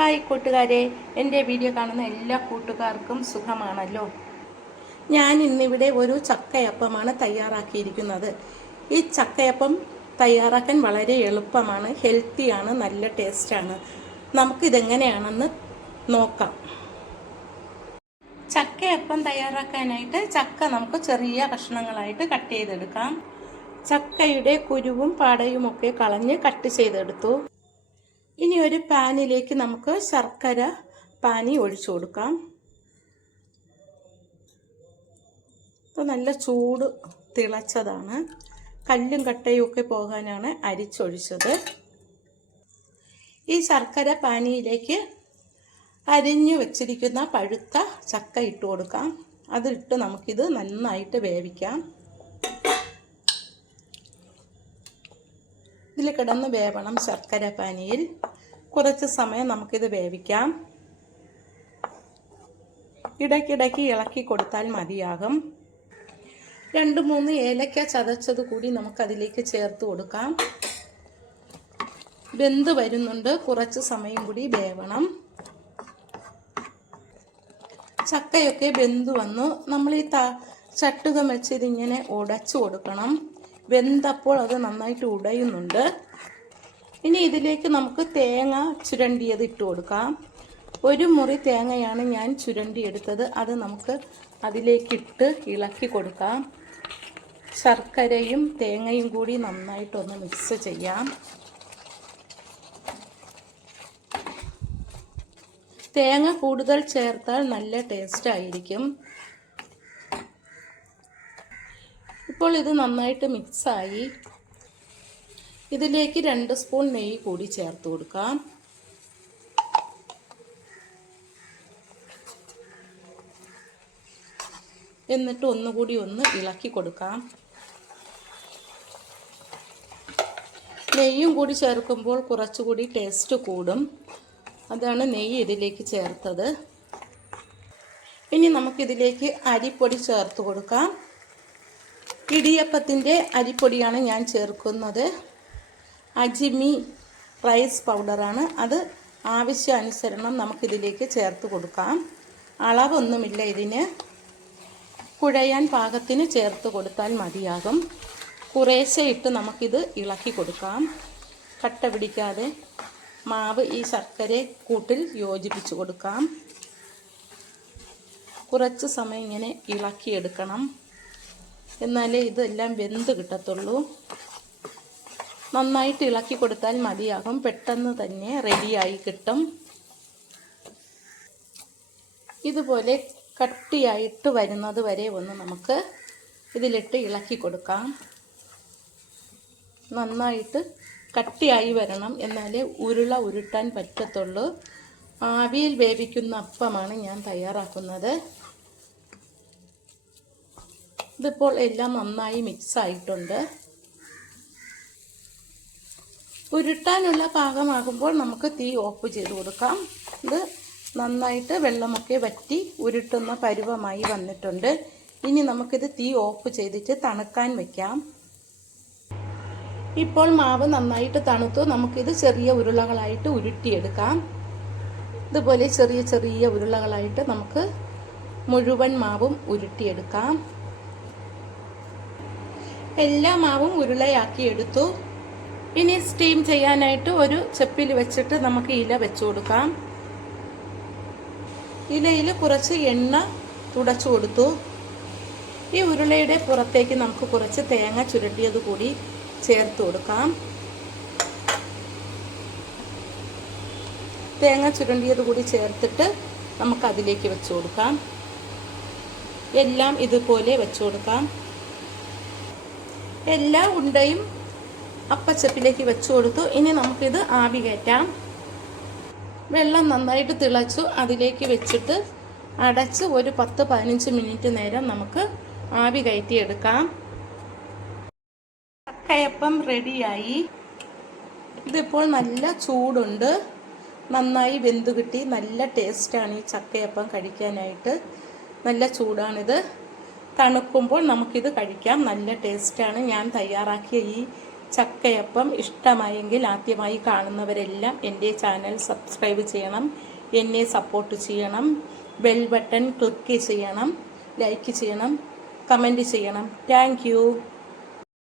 Hi കൂട്ടുകാരെ, എൻ്റെ video കാണുന്ന എല്ലാ കൂട്ടുകാർക്കും സുഖമാണല്ലോ. ഞാൻ ഇന്നിവിടെ ഒരു ചക്കയപ്പമാണ് തയ്യാറാക്കിയിരിക്കുന്നത്. ഈ ചക്കയപ്പം തയ്യാറാക്കാൻ വളരെ എളുപ്പമാണ്, ഹെൽത്തിയാണ്, നല്ല ടേസ്റ്റാണ്. നമുക്കിതെങ്ങനെയാണെന്ന് നോക്കാം. ചക്കയപ്പം തയ്യാറാക്കാനായിട്ട് ചക്ക നമുക്ക് ചെറിയ കഷ്ണങ്ങളായിട്ട് കട്ട് ചെയ്തെടുക്കാം. ചക്കയുടെ കുരുവും പാടയും ഒക്കെ കളഞ്ഞ് കട്ട് ചെയ്തെടുത്തു. ഇനി ഒരു പാനിലേക്ക് നമുക്ക് ശർക്കര പാനി ഒഴിച്ചു കൊടുക്കാം. നല്ല ചൂട് തിളച്ചതാണ്. കല്ലും കട്ടയും ഒക്കെ പോകാനാണ് അരിച്ചൊഴിച്ചത്. ഈ ശർക്കര പാനിയിലേക്ക് അരിഞ്ഞു വെച്ചിരിക്കുന്ന പഴുത്ത ചക്ക ഇട്ട് കൊടുക്കാം. അതിട്ട് നമുക്കിത് നന്നായിട്ട് വേവിക്കാം. ഇതിൽ കിടന്ന് വേവണം. ശർക്കര പാനിയിൽ കുറച്ച് സമയം നമുക്കിത് വേവിക്കാം. ഇടയ്ക്കിടയ്ക്ക് ഇളക്കി കൊടുത്താൽ മതിയാകും. 2-3 ഏലക്ക ചതച്ചത് കൂടി നമുക്കതിലേക്ക് ചേർത്ത് കൊടുക്കാം. വെന്ത് വരുന്നുണ്ട്, കുറച്ച് സമയം കൂടി വേവണം. ചക്കയൊക്കെ വെന്ത് വന്നു. നമ്മൾ ഈ ചട്ടുകം വെച്ച് ഇതിങ്ങനെ ഉടച്ചു കൊടുക്കണം. വെന്തപ്പോൾ അത് നന്നായിട്ട് ഉടയുന്നുണ്ട്. ഇനി ഇതിലേക്ക് നമുക്ക് തേങ്ങ ചുരണ്ടിയത് ഇട്ട് കൊടുക്കാം. 1 മുറി തേങ്ങയാണ് ഞാൻ ചുരണ്ടിയെടുത്തത്. അത് നമുക്ക് അതിലേക്കിട്ട് ഇളക്കി കൊടുക്കാം. ശർക്കരയും തേങ്ങയും കൂടി നന്നായിട്ടൊന്ന് മിക്സ് ചെയ്യാം. തേങ്ങ കൂടുതൽ ചേർത്താൽ നല്ല ടേസ്റ്റ് ആയിരിക്കും. ഇപ്പോൾ ഇത് നന്നായിട്ട് മിക്സായി. ഇതിലേക്ക് 2 സ്പൂൺ നെയ്യ് കൂടി ചേർത്ത് കൊടുക്കാം. എന്നിട്ട് ഒന്നുകൂടി ഒന്ന് ഇളക്കി കൊടുക്കാം. നെയ്യും കൂടി ചേർക്കുമ്പോൾ കുറച്ചുകൂടി ടേസ്റ്റ് കൂടും. അതാണ് നെയ്യ് ഇതിലേക്ക് ചേർത്തത്. ഇനി നമുക്കിതിലേക്ക് അരിപ്പൊടി ചേർത്ത് കൊടുക്കാം. ഇടിയപ്പത്തിൻ്റെ അരിപ്പൊടിയാണ് ഞാൻ ചേർക്കുന്നത്. അജ്മി റൈസ് പൗഡറാണ്. അത് ആവശ്യാനുസരണം നമുക്കിതിലേക്ക് ചേർത്ത് കൊടുക്കാം. അളവൊന്നുമില്ല ഇതിന്. കുഴയാൻ പാകത്തിന് ചേർത്ത് കൊടുത്താൽ മതിയാകും. കുറേശ്ശെ ഇട്ട് നമുക്കിത് ഇളക്കി കൊടുക്കാം. കട്ട പിടിക്കാതെ മാവ് ഈ ശർക്കര കൂട്ടിൽ യോജിപ്പിച്ച് കൊടുക്കാം. കുറച്ച് സമയം ഇങ്ങനെ ഇളക്കിയെടുക്കണം. എന്നാലേ ഇതെല്ലാം വെന്ത് കിട്ടത്തുള്ളൂ. നന്നായിട്ട് ഇളക്കി കൊടുത്താൽ മതിയാകും. പെട്ടെന്ന് തന്നെ റെഡിയായി കിട്ടും. ഇതുപോലെ കട്ടിയായിട്ട് വരുന്നത് വരെ ഒന്ന് നമുക്ക് ഇതിലിട്ട് ഇളക്കി കൊടുക്കാം. നന്നായിട്ട് കട്ടിയായി വരണം, എന്നാലേ ഉരുട്ടാൻ പറ്റത്തുള്ളൂ. ആവിയിൽ വേവിക്കുന്ന അപ്പമാണ് ഞാൻ തയ്യാറാക്കുന്നത്. ഇതിപ്പോൾ എല്ലാം നന്നായി മിക്സ് ആയിട്ടുണ്ട്. ഉരുട്ടാനുള്ള പാകമാകുമ്പോൾ നമുക്ക് തീ ഓഫ് ചെയ്ത് കൊടുക്കാം. ഇത് നന്നായിട്ട് വെള്ളമൊക്കെ വറ്റി ഉരുട്ടുന്ന പരുവമായി വന്നിട്ടുണ്ട്. ഇനി നമുക്കിത് തീ ഓഫ് ചെയ്തിട്ട് തണുക്കാൻ വയ്ക്കാം. ഇപ്പോൾ മാവ് നന്നായിട്ട് തണുത്തു. നമുക്കിത് ചെറിയ ഉരുളകളായിട്ട് ഉരുട്ടിയെടുക്കാം. ഇതുപോലെ ചെറിയ ചെറിയ ഉരുളകളായിട്ട് നമുക്ക് മുഴുവൻ മാവും ഉരുട്ടിയെടുക്കാം. എല്ലാ മാവും ഉരുളയാക്കി എടുത്തു. ഇനി സ്റ്റീം ചെയ്യാനായിട്ട് ഒരു ചെപ്പിൽ വെച്ചിട്ട് നമുക്ക് ഇല വെച്ചു കൊടുക്കാം. ഇലയിൽ കുറച്ച് എണ്ണ തുടച്ചു കൊടുത്തു. ഈ ഉരുളയുടെ പുറത്തേക്ക് നമുക്ക് കുറച്ച് തേങ്ങ ചുരണ്ടിയത് കൂടി ചേർത്ത് കൊടുക്കാം. തേങ്ങ ചുരണ്ടിയത് കൂടി ചേർത്തിട്ട് നമുക്ക് അതിലേക്ക് വെച്ചു കൊടുക്കാം. എല്ലാം ഇതുപോലെ വെച്ചു കൊടുക്കാം. എല്ലാ ഉണ്ടയും അപ്പച്ചപ്പിലേക്ക് വെച്ചു കൊടുത്തു. ഇനി നമുക്കിത് ആവി കയറ്റാം. വെള്ളം നന്നായിട്ട് തിളച്ചു. അതിലേക്ക് വെച്ചിട്ട് അടച്ച് ഒരു 10-15 മിനിറ്റ് നേരം നമുക്ക് ആവി കയറ്റിയെടുക്കാം. ചക്കയപ്പം റെഡിയായി. ഇതിപ്പോൾ നല്ല ചൂടുണ്ട്. നന്നായി വെന്തു കിട്ടി. നല്ല ടേസ്റ്റാണ് ഈ ചക്കയപ്പം കഴിക്കാനായിട്ട്. നല്ല ചൂടാണിത്. തണുക്കുമ്പോൾ നമുക്കിത് കഴിക്കാം. നല്ല ടേസ്റ്റാണ്. ഞാൻ തയ്യാറാക്കിയ ഈ ചക്കയപ്പം ഇഷ്ടമായെങ്കിൽ ആദ്യമായി കാണുന്നവരെല്ലാം എൻ്റെ ചാനൽ സബ്സ്ക്രൈബ് ചെയ്യണം, എന്നെ സപ്പോർട്ട് ചെയ്യണം, ബെൽ ബട്ടൺ ക്ലിക്ക് ചെയ്യണം, ലൈക്ക് ചെയ്യണം, കമൻറ്റ് ചെയ്യണം. Thank you.